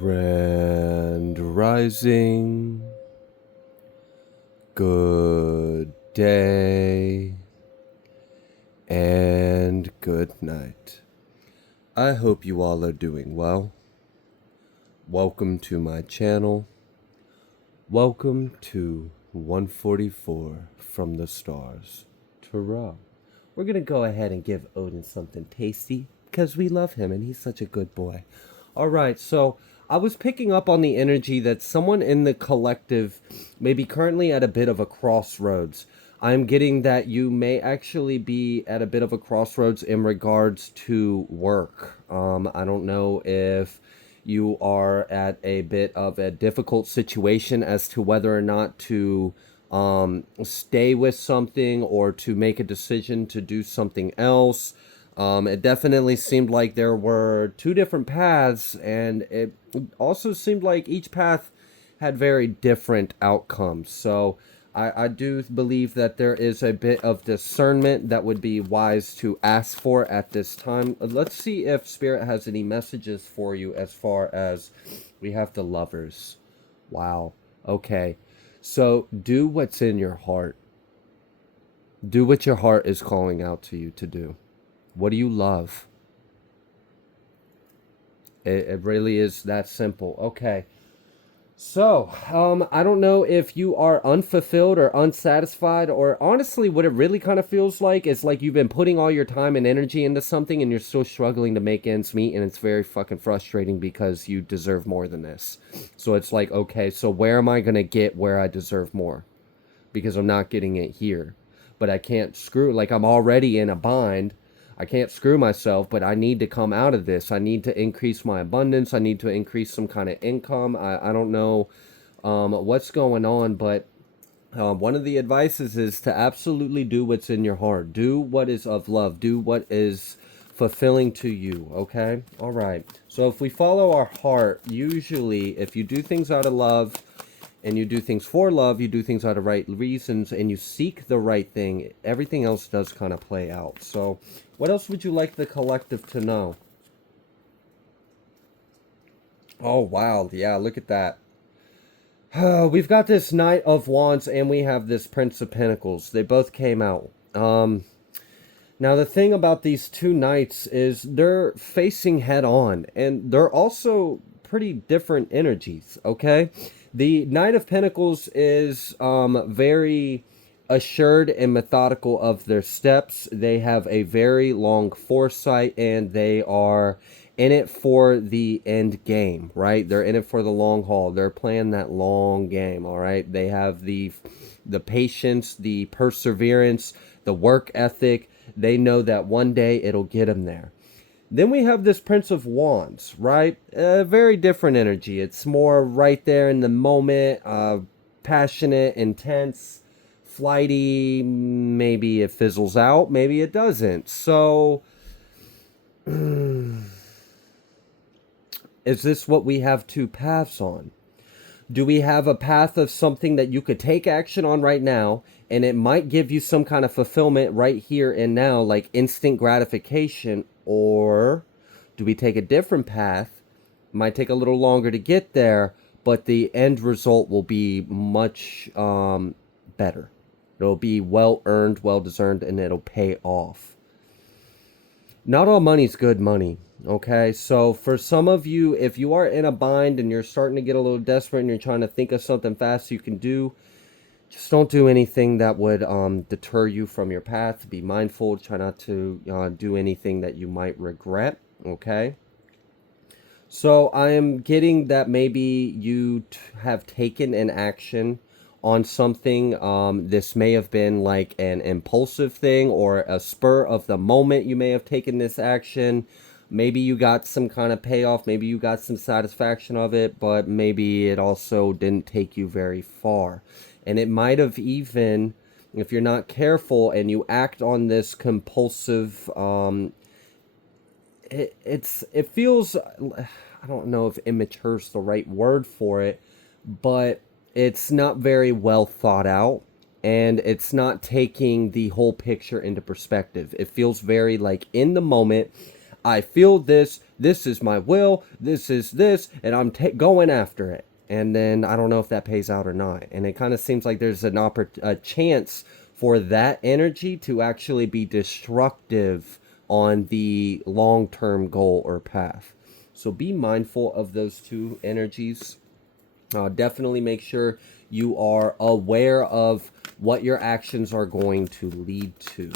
Grand Rising, good day, and good night. I hope you all are doing well. Welcome to my channel. Welcome to 144 from the stars. Ta-ra. We're going to go ahead and give Odin something tasty because we love him and he's such a good boy. All right, so I was picking up on the energy that someone in the collective may be currently at a bit of a crossroads. I'm getting that you may actually be at a bit of a crossroads in regards to work. I don't know if you are at a bit of a difficult situation as to whether or not to stay with something or to make a decision to do something else. It definitely seemed like there were two different paths, and it also seemed like each path had very different outcomes. So I do believe that there is a bit of discernment that would be wise to ask for at this time. Let's see if Spirit has any messages for you as far as we have the Lovers. Wow. Okay. So do what's in your heart. Do what your heart is calling out to you to do. What do you love? It really is that simple. Okay. So, I don't know if you are unfulfilled or unsatisfied, or honestly, what it really kind of feels like is like you've been putting all your time and energy into something and you're still struggling to make ends meet, and it's very fucking frustrating because you deserve more than this. So it's like, okay, so where am I going to get where I deserve more? Because I'm not getting it here. But I can't like I'm already in a bind. I can't screw myself, but I need to come out of this. I need to increase my abundance. I need to increase some kind of income. I don't know what's going on, but one of the advices is to absolutely do what's in your heart. Do what is of love. Do what is fulfilling to you, okay? All right. So if we follow our heart, usually if you do things out of love, and you do things for love, you do things out of right reasons, and you seek the right thing, everything else does kind of play out. So what else would you like the collective to know? Oh, wow. Yeah, look at that. We've got this Knight of Wands, and we have this Prince of Pentacles. They both came out. Now, the thing about these two knights is they're facing head on, and they're also pretty different energies, okay? The Knight of Pentacles is very assured and methodical of their steps. They have a very long foresight, and they are in it for the end game, right? They're in it for the long haul. They're playing that long game, all right? They have the patience, the perseverance, the work ethic. They know that one day it'll get them there. Then we have this Prince of Wands, right? Very different energy. It's more right there in the moment, passionate, intense, flighty. Maybe it fizzles out, maybe it doesn't. So, is this what we have two paths on? Do we have a path of something that you could take action on right now, and it might give you some kind of fulfillment right here and now, like instant gratification? Or do we take a different path? It might take a little longer to get there, but the end result will be much better. It'll be well earned, well deserved, and it'll pay off. Not all money's good money, okay? So for some of you, if you are in a bind and you're starting to get a little desperate and you're trying to think of something fast you can do, just don't do anything that would deter you from your path. Be mindful. Try not to do anything that you might regret, okay? So I am getting that maybe you have taken an action on something. This may have been like an impulsive thing or a spur of the moment. You may have taken this action. Maybe you got some kind of payoff. Maybe you got some satisfaction of it, but maybe it also didn't take you very far. And it might have even, if you're not careful and you act on this compulsive, it feels, I don't know if immature is the right word for it, but it's not very well thought out, and it's not taking the whole picture into perspective. It feels very like in the moment. I feel this. This is my will. This is this. And I'm going after it. And then I don't know if that pays out or not. And it kind of seems like there's a chance for that energy to actually be destructive on the long-term goal or path. So be mindful of those two energies. Definitely make sure you are aware of what your actions are going to lead to.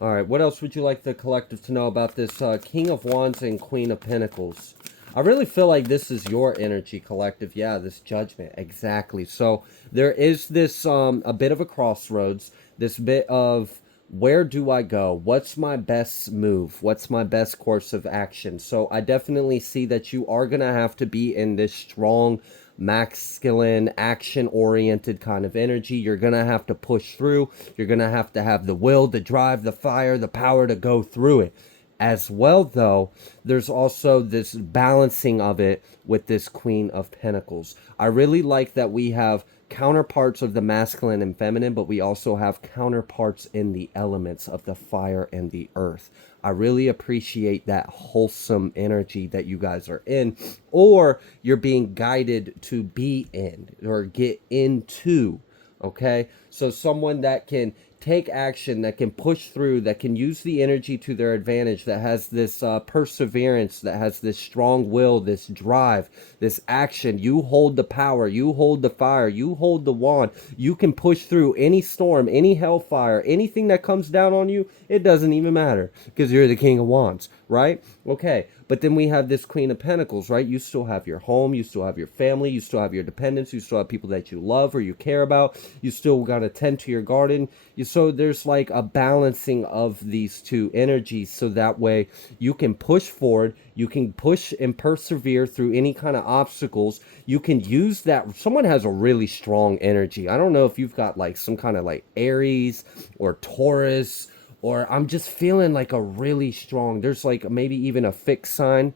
All right, what else would you like the collective to know about this King of Wands and Queen of Pentacles? I really feel like this is your energy, collective. Yeah, this Judgment, exactly. So there is this a bit of a crossroads, this bit of where do I go? What's my best move? What's my best course of action? So I definitely see that you are going to have to be in this strong, masculine, action-oriented kind of energy. You're going to have to push through. You're going to have the will, the drive, the fire, the power to go through it. As well, though, there's also this balancing of it with this Queen of Pentacles. I really like that we have counterparts of the masculine and feminine, but we also have counterparts in the elements of the fire and the earth. I really appreciate that wholesome energy that you guys are in, or you're being guided to be in or get into. Okay, so someone that can take action, that can push through, that can use the energy to their advantage, that has this perseverance, that has this strong will, this drive, this action. You hold the power, you hold the fire, you hold the wand. You can push through any storm, any hellfire, anything that comes down on you. It doesn't even matter because you're the King of Wands, right? Okay, but then we have this Queen of Pentacles, right? You still have your home, you still have your family, you still have your dependents, you still have people that you love or you care about. You still got to tend to your garden. So there's like a balancing of these two energies, so that way you can push forward, you can push and persevere through any kind of obstacles. You can use that. Someone has a really strong energy. I don't know if you've got like some kind of like Aries or Taurus, or I'm just feeling like a really strong, there's like maybe even a fixed sign.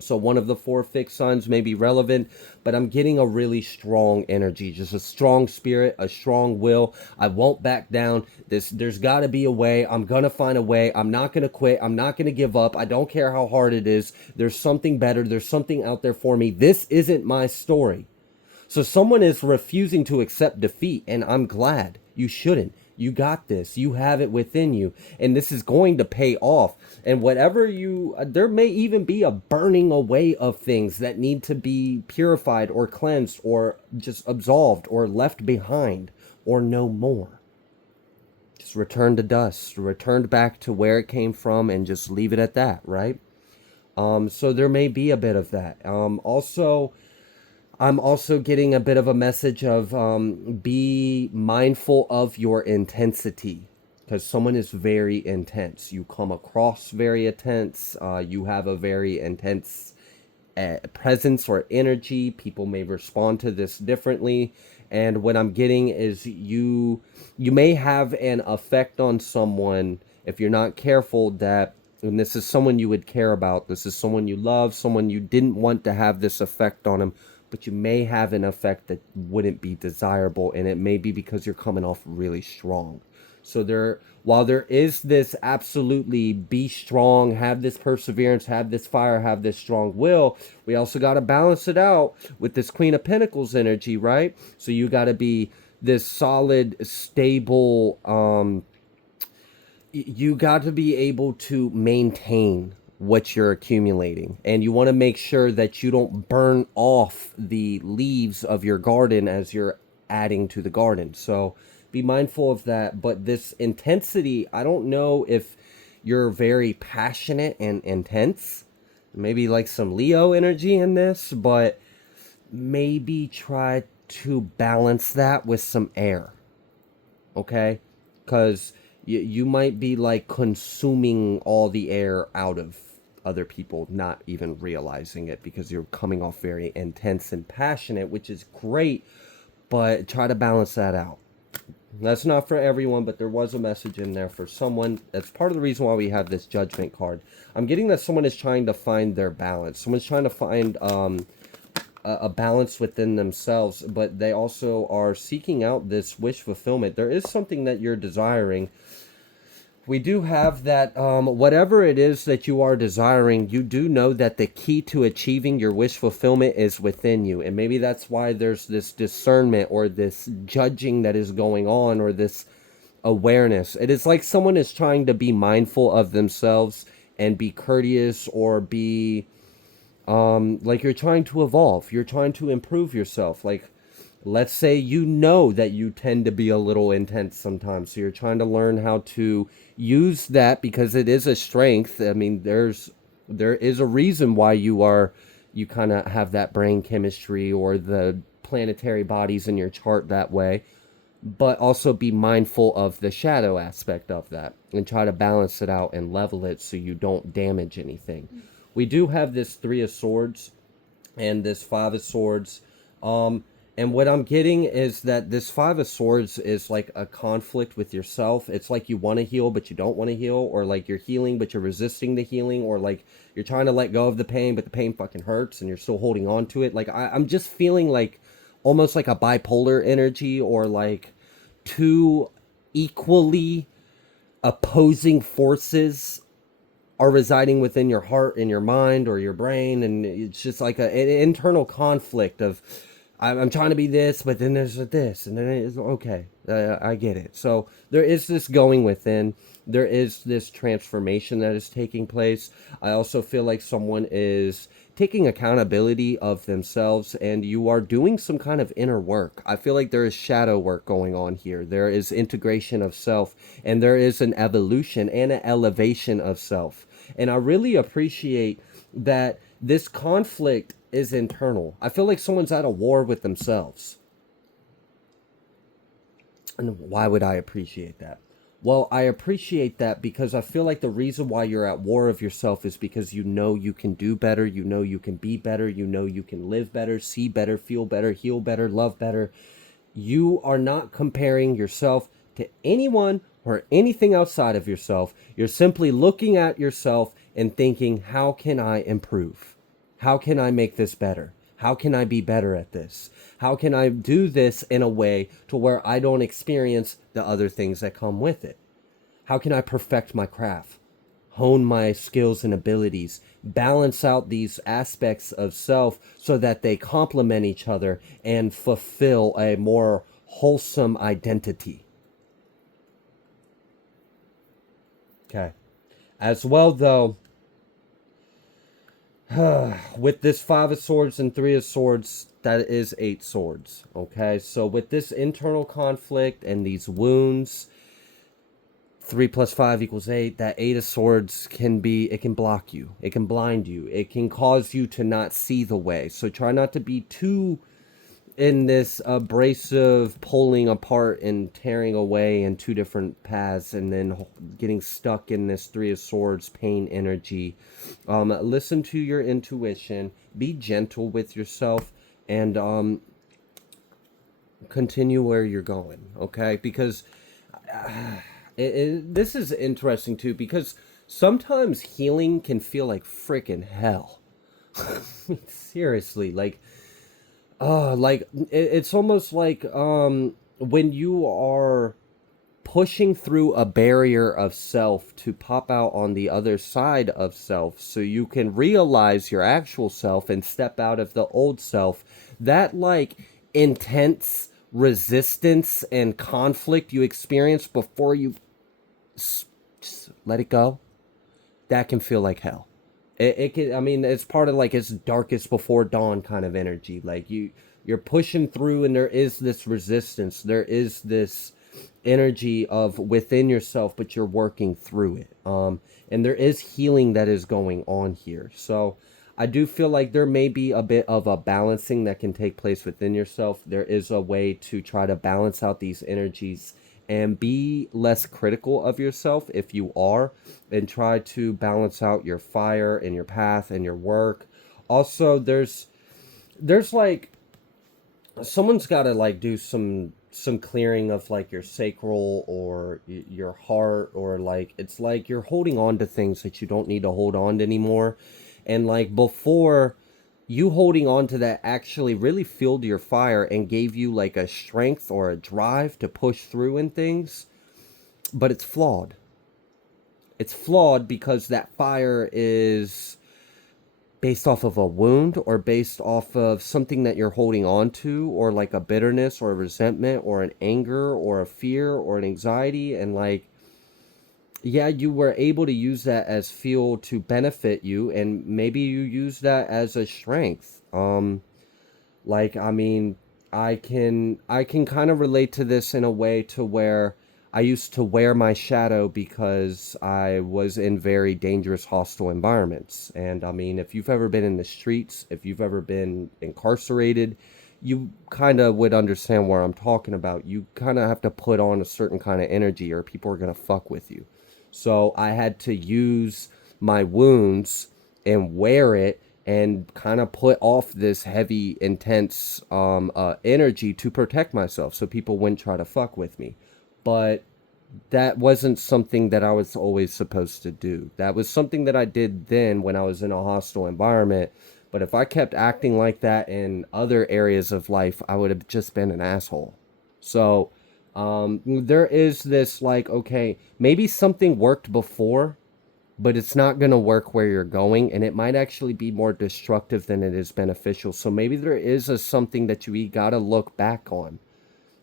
So one of the 4 fixed signs may be relevant, but I'm getting a really strong energy, just a strong spirit, a strong will. I won't back down. There's got to be a way. I'm going to find a way. I'm not going to quit. I'm not going to give up. I don't care how hard it is. There's something better. There's something out there for me. This isn't my story. So someone is refusing to accept defeat, and I'm glad. You shouldn't. You got this. You have it within you, and this is going to pay off. And whatever there may even be a burning away of things that need to be purified or cleansed or just absolved or left behind or no more. Just return to dust, return back to where it came from, and just leave it at that, right? So there may be a bit of that. I'm also getting a bit of a message of be mindful of your intensity, because someone is very intense. You come across very intense. You have a very intense presence or energy. People may respond to this differently. And what I'm getting is you may have an effect on someone if you're not careful, that, and this is someone you would care about, this is someone you love, someone you didn't want to have this effect on them, but you may have an effect that wouldn't be desirable, and it may be because you're coming off really strong. So while there is this absolutely be strong, have this perseverance, have this fire, have this strong will, we also got to balance it out with this Queen of Pentacles energy, right? So you got to be this solid, stable, you got to be able to maintain what you're accumulating, and you want to make sure that you don't burn off the leaves of your garden as you're adding to the garden. So be mindful of that. But this intensity, I don't know if you're very passionate and intense, maybe like some Leo energy in this, but maybe try to balance that with some air, okay? Because you might be like consuming all the air out of other people, not even realizing it, because you're coming off very intense and passionate, which is great, but try to balance that out. That's not for everyone, but there was a message in there for someone. That's part of the reason why we have this Judgment card. I'm getting that someone is trying to find their balance. Someone's trying to find a balance within themselves, but they also are seeking out this wish fulfillment. There is something that you're desiring. We do have that, whatever it is that you are desiring, you do know that the key to achieving your wish fulfillment is within you. And maybe that's why there's this discernment or this judging that is going on, or this awareness. It is like someone is trying to be mindful of themselves and be courteous, or be like you're trying to evolve, you're trying to improve yourself. Like, let's say you know that you tend to be a little intense sometimes, so you're trying to learn how to use that, because it is a strength. I mean, there is a reason why you kind of have that brain chemistry or the planetary bodies in your chart that way, but also be mindful of the shadow aspect of that and try to balance it out and level it so you don't damage anything. We do have this Three of Swords and this Five of Swords. And what I'm getting is that this Five of Swords is like a conflict with yourself. It's like you want to heal, but you don't want to heal, or like you're healing, but you're resisting the healing, or like you're trying to let go of the pain, but the pain fucking hurts and you're still holding on to it. Like, I'm just feeling like almost like a bipolar energy, or like two equally opposing forces are residing within your heart and your mind or your brain, and it's just like an internal conflict of I'm trying to be this, but then there's this, and then it's okay. I get it. So there is this going within. There is this transformation that is taking place. I also feel like someone is taking accountability of themselves, and you are doing some kind of inner work. I feel like there is shadow work going on here. There is integration of self, and there is an evolution and an elevation of self. And I really appreciate that this conflict is internal. I feel like someone's at a war with themselves. And why would I appreciate that? Well, I appreciate that because I feel like the reason why you're at war of yourself is because you know you can do better, you know you can be better, you know you can live better, see better, feel better, heal better, love better. You are not comparing yourself to anyone or anything outside of yourself. You're simply looking at yourself and thinking, how can I improve? How can I make this better? How can I be better at this? How can I do this in a way to where I don't experience the other things that come with it? How can I perfect my craft? Hone my skills and abilities, balance out these aspects of self so that they complement each other and fulfill a more wholesome identity. Okay. As well, though, with this Five of Swords and Three of Swords, that is Eight Swords. Okay. So with this internal conflict and these wounds, 3 plus 5 equals 8. That Eight of Swords can be, it can block you. It can blind you. It can cause you to not see the way. So try not to be too in this abrasive pulling apart and tearing away in two different paths, and then getting stuck in this Three of Swords pain energy. Listen to your intuition. Be gentle with yourself, and continue where you're going. Okay, because this is interesting too, because sometimes healing can feel like freaking hell. Seriously, like it's almost like when you are pushing through a barrier of self to pop out on the other side of self so you can realize your actual self and step out of the old self. That like intense resistance and conflict you experience before you just let it go, that can feel like hell. It can, I mean, it's part of like it's darkest before dawn kind of energy. Like you're pushing through, and there is this resistance. There is this energy of within yourself, but you're working through it. And there is healing that is going on here. So I do feel like there may be a bit of a balancing that can take place within yourself. There is a way to try to balance out these energies and be less critical of yourself if you are, and try to balance out your fire and your path and your work. Also, there's like someone's got to like do some clearing of like your sacral or your heart, or like it's like you're holding on to things that you don't need to hold on to anymore. And like before, you holding on to that actually really fueled your fire and gave you like a strength or a drive to push through in things, but it's flawed. It's flawed because that fire is based off of a wound or based off of something that you're holding on to, or like a bitterness or a resentment or an anger or a fear or an anxiety. And like, yeah, you were able to use that as fuel to benefit you, and maybe you use that as a strength. Like, I mean, I can kind of relate to this in a way to where I used to wear my shadow because I was in very dangerous, hostile environments. And I mean, if you've ever been in the streets, if you've ever been incarcerated, you kind of would understand where I'm talking about. You kind of have to put on a certain kind of energy or people are going to fuck with you. So I had to use my wounds and wear it and kind of put off this heavy, intense energy to protect myself so people wouldn't try to fuck with me. But that wasn't something that I was always supposed to do. That was something that I did then when I was in a hostile environment. But if I kept acting like that in other areas of life, I would have just been an asshole. So there is this like, okay, maybe something worked before, but it's not going to work where you're going, and it might actually be more destructive than it is beneficial. So maybe there is a something that you got to look back on.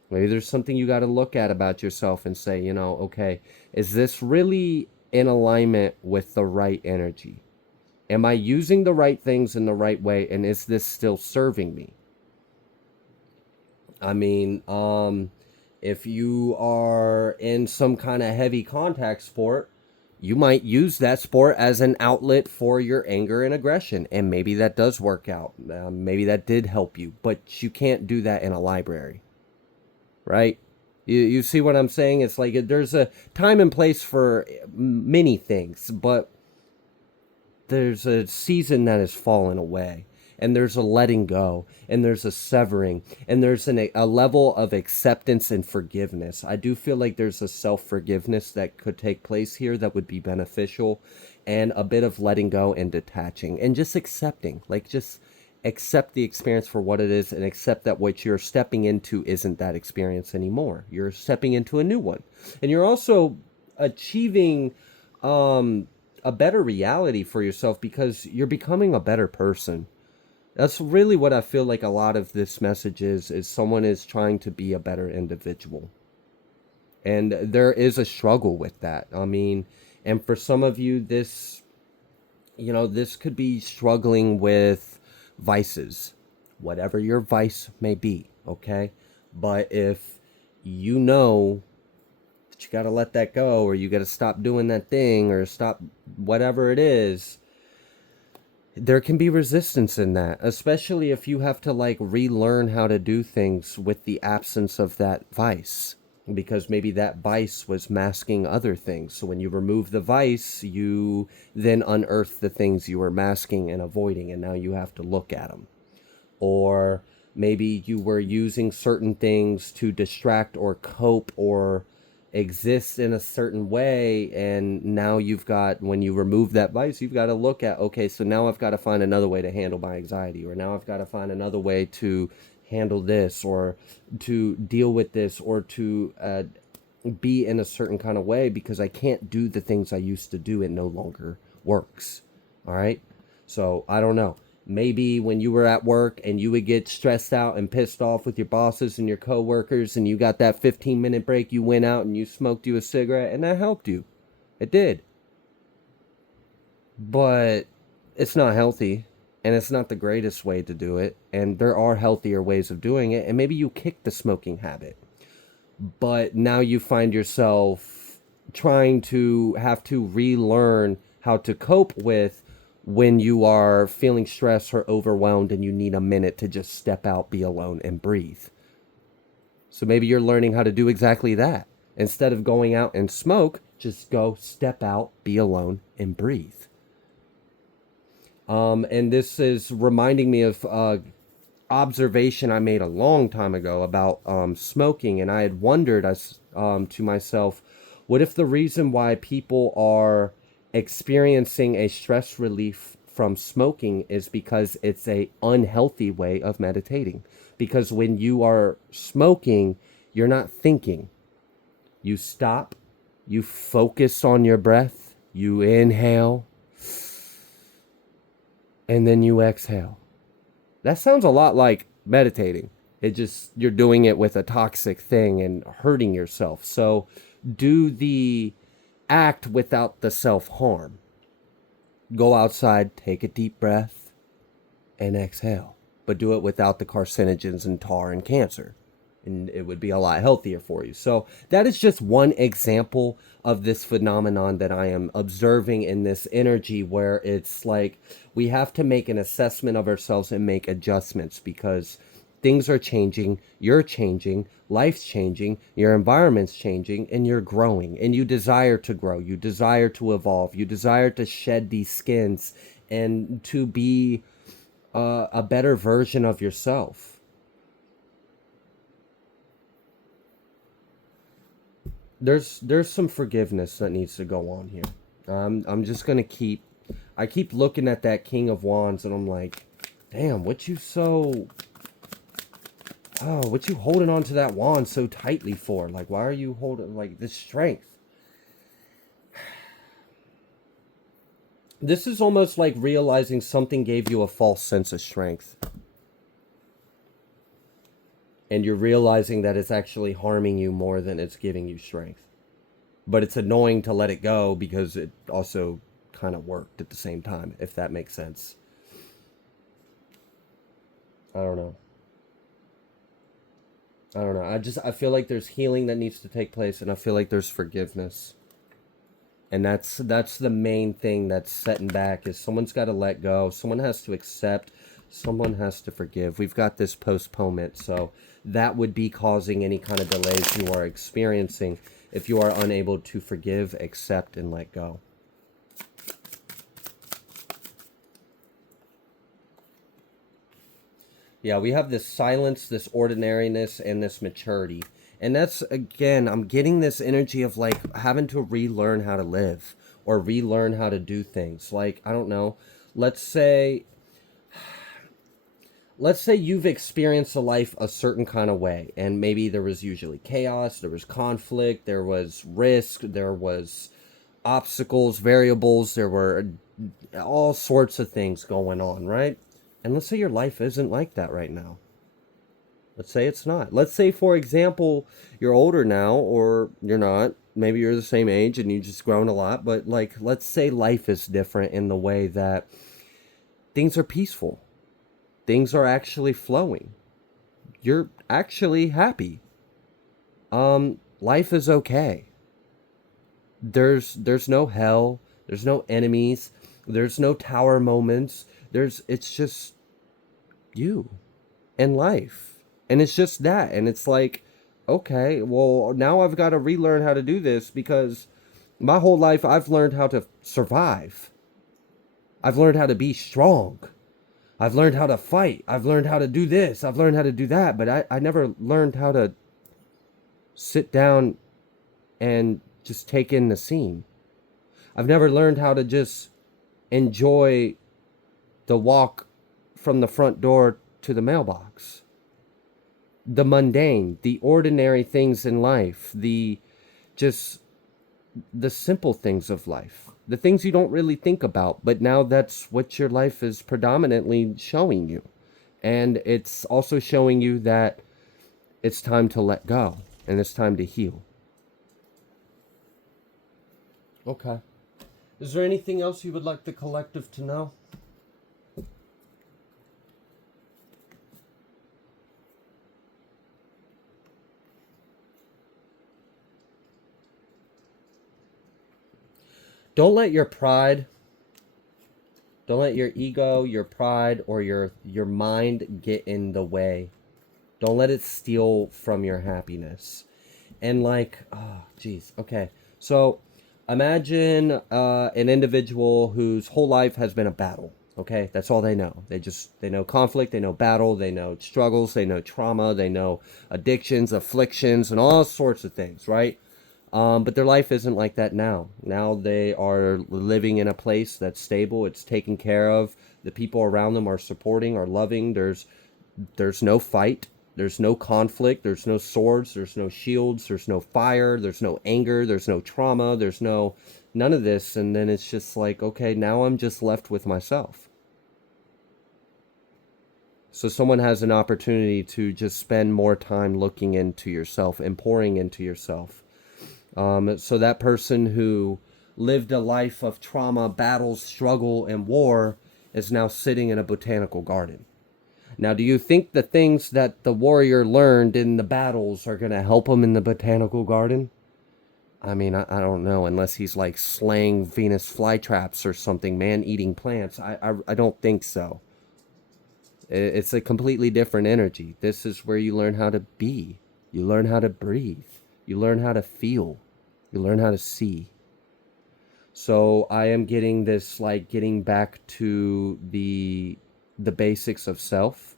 Maybe there's something you got to look at about yourself and say, okay, is this really in alignment with the right energy? Am I using the right things in the right way, and is this still serving me? I mean, if you are in some kind of heavy contact sport, you might use that sport as an outlet for your anger and aggression. And maybe that does work out. Maybe that did help you, but you can't do that in a library, right? You see what I'm saying? It's like there's a time and place for many things, but there's a season that has fallen away, and there's a letting go, and there's a severing, and there's a level of acceptance and forgiveness. I do feel like there's a self-forgiveness that could take place here that would be beneficial, and a bit of letting go and detaching and just accepting, like just accept the experience for what it is, and accept that what you're stepping into isn't that experience anymore. You're stepping into a new one, and you're also achieving a better reality for yourself because you're becoming a better person. That's really what I feel like a lot of this message is someone is trying to be a better individual. And there is a struggle with that. I mean, and for some of you, this could be struggling with vices, whatever your vice may be, okay? But if you know that you got to let that go, or you got to stop doing that thing, or stop whatever it is, there can be resistance in that, especially if you have to like relearn how to do things with the absence of that vice, because maybe that vice was masking other things. So when you remove the vice, you then unearth the things you were masking and avoiding, and now you have to look at them. Or maybe you were using certain things to distract or cope or exist in a certain way, and now when you remove that vice, you've got to look at, okay, so now I've got to find another way to handle my anxiety, or now I've got to find another way to handle this, or to deal with this, or to be in a certain kind of way, because I can't do the things I used to do. It no longer works. All right. So I don't know. Maybe when you were at work and you would get stressed out and pissed off with your bosses and your coworkers, and you got that 15-minute break, you went out and you smoked you a cigarette, and that helped you. It did. But it's not healthy, and it's not the greatest way to do it. And there are healthier ways of doing it. And maybe you kick the smoking habit, but now you find yourself trying to have to relearn how to cope with when you are feeling stressed or overwhelmed and you need a minute to just step out, be alone, and breathe. So maybe you're learning how to do exactly that. Instead of going out and smoke, just go step out, be alone, and breathe. And this is reminding me of observation I made a long time ago about smoking, and I had wondered to myself, what if the reason why people are experiencing a stress relief from smoking is because it's a unhealthy way of meditating. Because when you are smoking, you're not thinking. You stop, you focus on your breath, you inhale, and then you exhale. That sounds a lot like meditating. It just, you're doing it with a toxic thing and hurting yourself. So do the act without the self-harm. Go outside, take a deep breath, and exhale. But do it without the carcinogens and tar and cancer. And it would be a lot healthier for you. So that is just one example of this phenomenon that I am observing in this energy, where it's like we have to make an assessment of ourselves and make adjustments, because things are changing, you're changing, life's changing, your environment's changing, and you're growing, and you desire to grow, you desire to evolve, you desire to shed these skins and to be a better version of yourself. There's some forgiveness that needs to go on here. I'm just gonna I keep looking at that King of Wands, and I'm like, damn, what you holding on to that wand so tightly for? Like, why are you holding, like, this strength? This is almost like realizing something gave you a false sense of strength. And you're realizing that it's actually harming you more than it's giving you strength. But it's annoying to let it go because it also kind of worked at the same time, if that makes sense. I don't know. I feel like there's healing that needs to take place, and I feel like there's forgiveness. And that's the main thing that's setting back, is someone's got to let go, someone has to accept, someone has to forgive. We've got this postponement, so that would be causing any kind of delays you are experiencing if you are unable to forgive, accept, and let go. Yeah, we have this silence, this ordinariness, and this maturity. And that's, again, I'm getting this energy of like having to relearn how to live or relearn how to do things. Like, I don't know, let's say you've experienced a life a certain kind of way, and maybe there was usually chaos, there was conflict, there was risk, there was obstacles, variables, there were all sorts of things going on, right? And let's say your life isn't like that right now. Let's say it's not. Let's say, for example, you're older now, or you're not. Maybe you're the same age and you've just grown a lot. But, like, let's say life is different in the way that things are peaceful. Things are actually flowing. You're actually happy. Life is okay. There's no hell. There's no enemies. There's no tower moments. It's just you and life. And it's just that. And it's like, okay, well, now I've got to relearn how to do this, because my whole life I've learned how to survive. I've learned how to be strong. I've learned how to fight. I've learned how to do this. I've learned how to do that. But I never learned how to sit down and just take in the scene. I've never learned how to just enjoy the walk from the front door to the mailbox. The mundane, the ordinary things in life, the simple things of life, the things you don't really think about, but now that's what your life is predominantly showing you. And it's also showing you that it's time to let go and it's time to heal. Okay. Is there anything else you would like the collective to know? Don't let your pride, don't let your ego, your pride, or your mind get in the way. Don't let it steal from your happiness. And like, oh, geez, okay. So imagine an individual whose whole life has been a battle. Okay, that's all they know. They know conflict, they know battle, they know struggles, they know trauma, they know addictions, afflictions, and all sorts of things, right? But their life isn't like that now. Now they are living in a place that's stable. It's taken care of. The people around them are supporting, are loving. There's no fight. There's no conflict. There's no swords. There's no shields. There's no fire. There's no anger. There's no trauma. There's none of this. And then it's just like, okay, now I'm just left with myself. So someone has an opportunity to just spend more time looking into yourself and pouring into yourself. So that person who lived a life of trauma, battles, struggle, and war is now sitting in a botanical garden. Now, do you think the things that the warrior learned in the battles are going to help him in the botanical garden? I mean, I don't know, unless he's like slaying Venus flytraps or something, man-eating plants. I don't think so. It's a completely different energy. This is where you learn how to be. You learn how to breathe. You learn how to feel. You learn how to see. So I am getting this, like, getting back to the basics of self,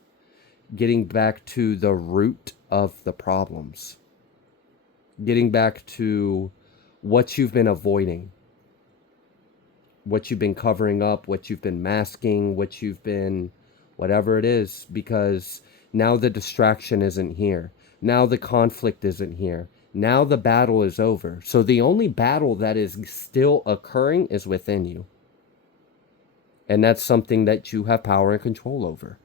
getting back to the root of the problems, getting back to what you've been avoiding, what you've been covering up, what you've been masking, what you've been, whatever it is, because now the distraction isn't here. Now the conflict isn't here. Now the battle is over. So the only battle that is still occurring is within you. And that's something that you have power and control over.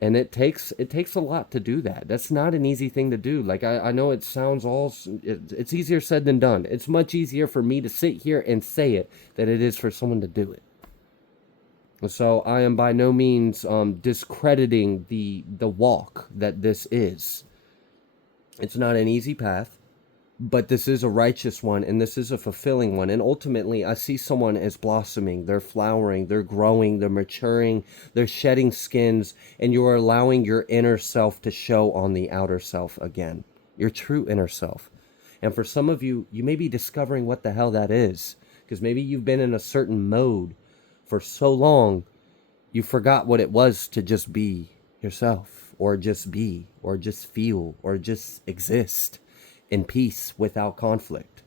And it takes a lot to do that. That's not an easy thing to do. Like, I know it sounds it's easier said than done. It's much easier for me to sit here and say it than it is for someone to do it. So I am by no means discrediting the walk that this is. It's not an easy path, but this is a righteous one, and this is a fulfilling one. And ultimately, I see someone as blossoming. They're flowering, they're growing, they're maturing, they're shedding skins, and you're allowing your inner self to show on the outer self again, your true inner self. And for some of you, you may be discovering what the hell that is, because maybe you've been in a certain mode for so long, you forgot what it was to just be yourself, or just be, or just feel, or just exist in peace without conflict.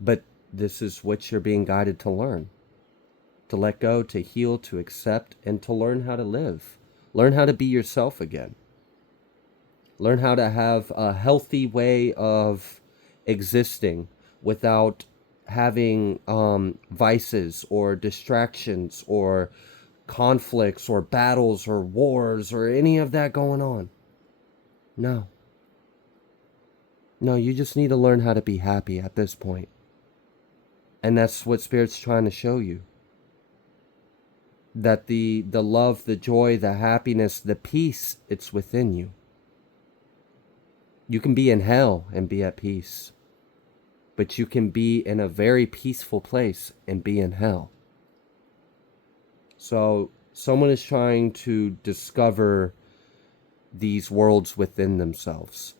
But this is what you're being guided to learn. To let go, to heal, to accept, and to learn how to live. Learn how to be yourself again. Learn how to have a healthy way of existing without having vices or distractions or conflicts or battles or wars or any of that going on. No, you just need to learn how to be happy at this point. And that's what Spirit's trying to show you. That the love, the joy, the happiness, the peace, it's within you. You can be in hell and be at peace. But you can be in a very peaceful place and be in hell. So someone is trying to discover these worlds within themselves.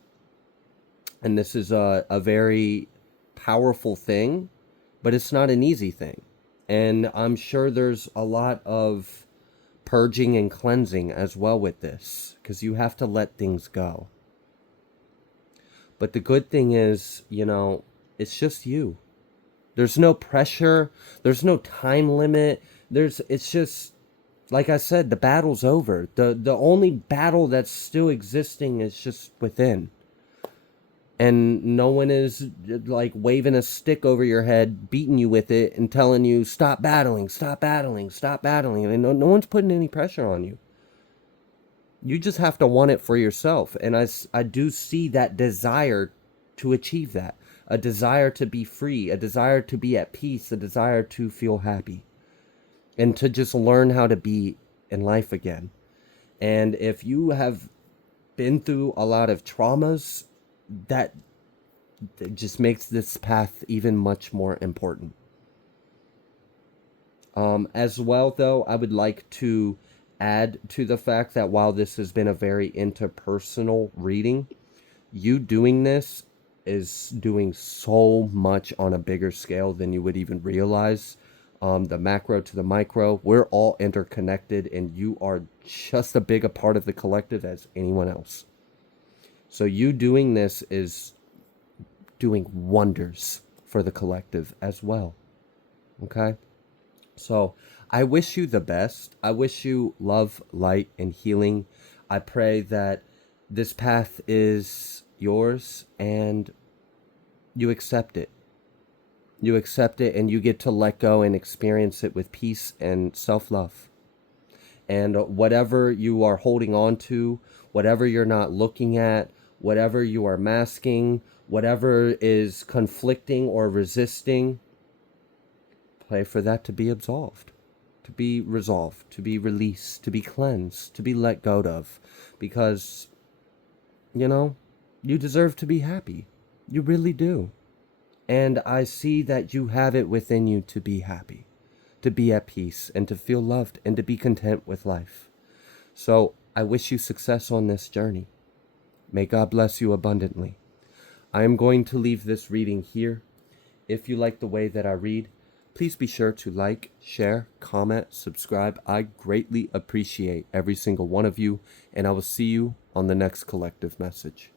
And this is a very powerful thing, but it's not an easy thing. And I'm sure there's a lot of purging and cleansing as well with this, because you have to let things go. But the good thing is, it's just you. There's no pressure. There's no time limit. It's just, like I said, the battle's over. The only battle that's still existing is just within. And no one is like waving a stick over your head, beating you with it, and telling you, stop battling, stop battling, stop battling. And no one's putting any pressure on you. You just have to want it for yourself. And I do see that desire to achieve that. A desire to be free, a desire to be at peace, a desire to feel happy. And to just learn how to be in life again. And if you have been through a lot of traumas, that just makes this path even much more important. As well, though, I would like to add to the fact that while this has been a very interpersonal reading, you doing this is doing so much on a bigger scale than you would even realize. The macro to the micro, we're all interconnected, and you are just as big a part of the collective as anyone else. So you doing this is doing wonders for the collective as well. Okay? So I wish you the best. I wish you love, light, and healing. I pray that this path is yours and you accept it. You accept it and you get to let go and experience it with peace and self-love. And whatever you are holding on to, whatever you're not looking at, whatever you are masking, whatever is conflicting or resisting, pray for that to be absolved, to be resolved, to be released, to be cleansed, to be let go of. Because, you know, you deserve to be happy. You really do. And I see that you have it within you to be happy, to be at peace, and to feel loved, and to be content with life. So I wish you success on this journey. May God bless you abundantly. I am going to leave this reading here. If you like the way that I read, please be sure to like, share, comment, subscribe. I greatly appreciate every single one of you, and I will see you on the next collective message.